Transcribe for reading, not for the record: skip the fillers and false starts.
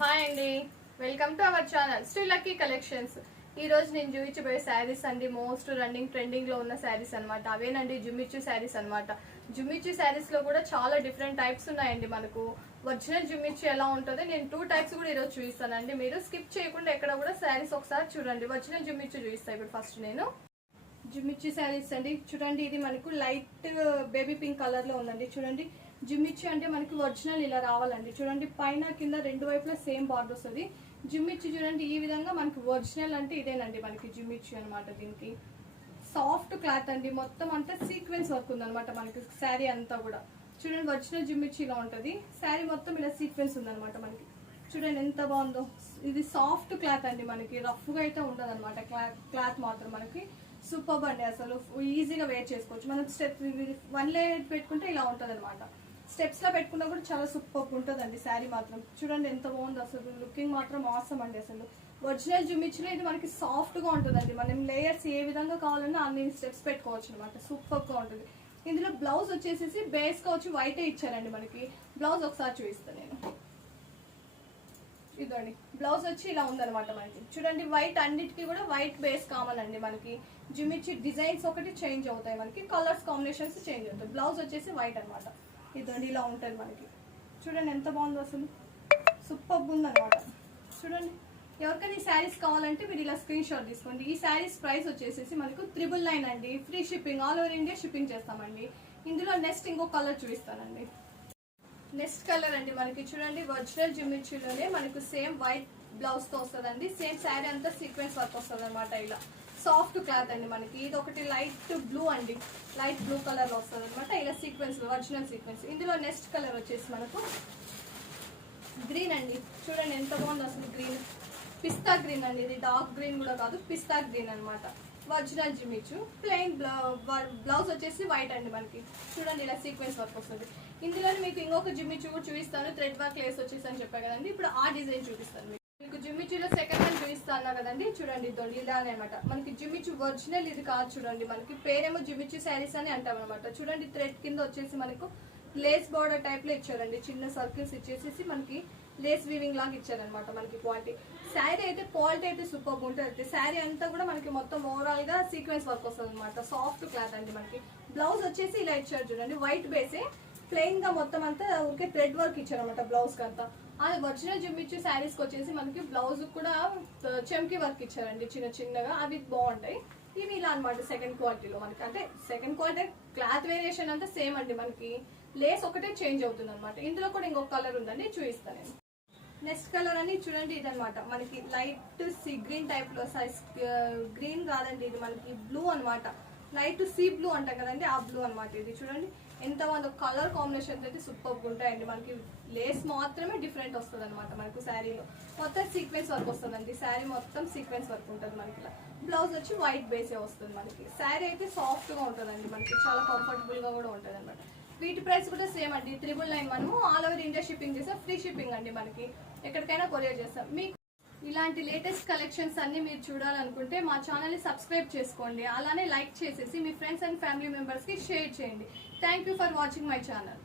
Hi అండి, welcome to our channel Shri lucky collections. ఈ రోజు నేను చూపించబోయే శారీస్ అండి మోస్ట్ రన్నింగ్ ట్రెండింగ్ లో ఉన్న శారీస్ అనమాట. అవేనండి జుమ్మిచ్చు శారీస్ అనమాట. జుమ్మిచ్చు శారీస్ లో కూడా చాలా డిఫరెంట్ టైప్స్ ఉన్నాయండి. మనకు ఒరిజినల్ జుమ్మిచ్చు ఎలా ఉంటుందో నేను 2 టైప్స్ కూడా ఈరోజు చూపిస్తానండి. మీరు స్కిప్ చేయకుండా ఎక్కడ కూడా శారీస్ ఒకసారి చూడండి. ఒరిజినల్ జుమ్మిచ్చు చూపిస్తాను ఇప్పుడు. ఫస్ట్ నేను జుమ్మిచ్చు శారీస్ అండి. చూడండి, ఇది మనకు లైట్ బేబీ పింక్ కలర్ లో ఉందండి. చూడండి, జుమ్మిచ్చు అంటే మనకి ఒరిజినల్ ఇలా రావాలండి. చూడండి, పైన కింద 2 వైపులా సేమ్ బార్డర్ వస్తుంది. జుమ్మిచ్చు చూడండి ఈ విధంగా మనకి ఒరిజినల్ అంటే ఇదేనండి మనకి జుమ్మిచ్చు అనమాట. దీనికి సాఫ్ట్ క్లాత్ అండి, మొత్తం అంతా సీక్వెన్స్ వర్క్ ఉందనమాట మనకి శారీ అంతా కూడా. చూడండి, ఒరిజినల్ జుమ్మిచ్చు ఇలా ఉంటుంది. శారీ మొత్తం ఇలా సీక్వెన్స్ ఉందనమాట మనకి. చూడండి ఎంత బాగుందో. ఇది సాఫ్ట్ క్లాత్ అండి, మనకి రఫ్ గా అయితే ఉండదు అనమాట. క్లాత్ మాత్రం మనకి సూపర్ అండి. అసలు ఈజీగా వేర్ చేసుకోవచ్చు. మనం స్టెప్ 1 లేయర్ పెట్టుకుంటే ఇలా ఉంటుంది అనమాట. స్టెప్స్ లో పెట్టుకున్నా కూడా చాలా సూపర్ ఉంటుందండి శారీ మాత్రం. చూడండి ఎంత బాగుంది అసలు. లుకింగ్ మాత్రం ఆసమ్ అండి అసలు. ఒరిజినల్ జుమ్మిచ్చులో ఇది మనకి సాఫ్ట్ గా ఉంటుందండి. మనం లేయర్స్ ఏ విధంగా కావాలన్నా అన్ని స్టెప్స్ పెట్టుకోవచ్చు అనమాట. సూపర్ గా ఉంటుంది. ఇందులో బ్లౌజ్ వచ్చేసి బేస్ గా వచ్చి వైట్ ఇచ్చారండి మనకి. బ్లౌజ్ ఒకసారి చూపిస్తాను నేను. ఇదండి బ్లౌజ్ వచ్చి ఇలా ఉందనమాట మనకి. చూడండి, వైట్ అన్నిటికీ కూడా వైట్ బేస్ కామన్ అండి మనకి. జుమ్మిచ్చి డిజైన్స్ ఒకటి చేంజ్ అవుతాయి మనకి, కలర్స్ కాంబినేషన్స్ చేంజ్ అవుతాయి. బ్లౌజ్ వచ్చేసి వైట్ అనమాట. ఇదండి ఇలా ఉంటుంది మనకి. చూడండి ఎంత బాగుందో అసలు. సూపర్ ఉందనమాట. చూడండి, ఎవరికైనా ఈ శారీస్ కావాలంటే మీరు ఇలా స్క్రీన్ షాట్ తీసుకోండి. ఈ శారీస్ ప్రైస్ వచ్చేసి మనకు 999 అండి. Free shipping, all over India shipping చేస్తామండి. ఇందులో నెక్స్ట్ ఇంకో కలర్ చూపిస్తానండి. నెక్స్ట్ కలర్ అండి మనకి. చూడండి, ఒరిజినల్ జుమ్మిచ్చులోనే మనకు సేమ్ వైట్ బ్లౌజ్ తో వస్తుందండి. సేమ్ శారీ అంతా సీక్వెన్స్ వర్క్ వస్తుంది అనమాట. ఇలా సాఫ్ట్ క్లాత్ అండి మనకి. ఇది ఒకటి లైట్ బ్లూ అండి, లైట్ బ్లూ కలర్ లో వస్తుంది అనమాట. ఇలా సీక్వెన్స్, ఒరిజినల్ సీక్వెన్స్. ఇందులో నెక్స్ట్ కలర్ వచ్చేసి మనకు గ్రీన్ అండి. చూడండి ఎంత బాగుంది అసలు. గ్రీన్ పిస్తా గ్రీన్ అండి. ఇది డార్క్ గ్రీన్ కూడా కాదు, పిస్తా గ్రీన్ అనమాట. ఒరిజినల్ జుమ్మిచ్చు. ప్లెయిన్ బ్లౌజ్ వచ్చేసి వైట్ అండి మనకి. చూడండి ఇలా సీక్వెన్స్ వర్క్ వస్తుంది. ఇందులో మీకు ఇంకొక జుమ్మిచ్చు కూడా చూపిస్తాను. థ్రెడ్ వర్క్ లేస్ వచ్చేసి అని చెప్పా కదండి. ఇప్పుడు ఆ డిజైన్ చూపిస్తాను మీకు. జుమ్మిచ్చులో సెకండ్ హ్యాండ్ చూపిస్తాను కదండి. చూడండి ఇదండి ఇలానే అనమాట మనకి. జుమ్మిచ్చు ఒరిజినల్ ఇది కాదు. చూడండి, మనకి పేరేమో జుమ్మిచ్చు శారీస్ అని అంటాం అనమాట. చూడండి, థ్రెడ్ కింద వచ్చేసి మనకు లేస్ బోర్డర్ టైప్ లో ఇచ్చారండి. చిన్న సర్కిల్స్ ఇచ్చేసి మనకి లేస్ వీవింగ్ లాగా ఇచ్చారనమాట మనకి. క్వాలిటీ శారీ అయితే క్వాలిటీ అయితే సూపర్ ఉంటుంది. శారీ అంతా కూడా మనకి మొత్తం ఓవరాల్ గా సీక్వెన్స్ వర్క్ వస్తుంది అనమాట. సాఫ్ట్ క్లాత్ అండి మనకి. బ్లౌజ్ వచ్చేసి ఇలా ఇచ్చారు చూడండి, వైట్ బేసే ప్లెయిన్ గా మొత్తం అంతా ఊరికే థ్రెడ్ వర్క్ ఇచ్చారనమాట బ్లౌజ్ కి అంతా. అది ఒరిజినల్ జుమ్మిచ్చు శారీస్ కి వచ్చేసి మనకి బ్లౌజ్ కూడా చెంకి వర్క్ ఇచ్చారండి చిన్న చిన్నగా. అవి బాగుంటాయి. ఇవి ఇలా అనమాట సెకండ్ క్వాలిటీలో మనకి. అంటే సెకండ్ క్వాలిటీ క్లాత్ వేరియేషన్ అంతా సేమ్ అండి మనకి. లేస్ ఒకటే చేంజ్ అవుతుంది అనమాట. ఇందులో కూడా ఇంకొక కలర్ ఉందండి, చూపిస్తాను నేను. నెక్స్ట్ కలర్ అని చూడండి, ఇదనమాట మనకి లైట్ సీ గ్రీన్ టైప్ లో. సైజ్ గ్రీన్ కాదండి, ఇది మనకి బ్లూ అనమాట. లైట్ సీ బ్లూ అంటాం కదండి, ఆ బ్లూ అనమాట. ఇది చూడండి ఎంత బాగుందో. కలర్ కాంబినేషన్స్ అయితే సూపర్ ఉంటాయండి మనకి. లేస్ మాత్రమే డిఫరెంట్ వస్తుంది అనమాట మనకు. శారీలో మొత్తం సీక్వెన్స్ వర్క్ వస్తుందండి. శారీ మొత్తం సీక్వెన్స్ వర్క్ ఉంటుంది మనకి. బ్లౌజ్ వచ్చి వైట్ బేసే వస్తుంది మనకి. శారీ అయితే సాఫ్ట్ గా ఉంటుందండి మనకి. చాలా కంఫర్టబుల్ గా కూడా ఉంటుంది అనమాట. వీటి ప్రైస్ కూడా సేమ్ అండి, 999. మనము ఆల్ ఓవర్ ఇండియా షిప్పింగ్ చేస్తాం. ఫ్రీ షిప్పింగ్ అండి మనకి. ఎక్కడికైనా కొరియర్ చేస్తాం. మీకు ఇలాంటి లేటెస్ట్ కలెక్షన్స్ అన్ని మీరు చూడాలనుకుంటే మా ఛానల్ ని సబ్స్క్రైబ్ చేసుకోండి. అలానే లైక్ చేసేసి మీ ఫ్రెండ్స్ అండ్ ఫ్యామిలీ మెంబర్స్ కి షేర్ చేయండి. Thank you for watching my channel.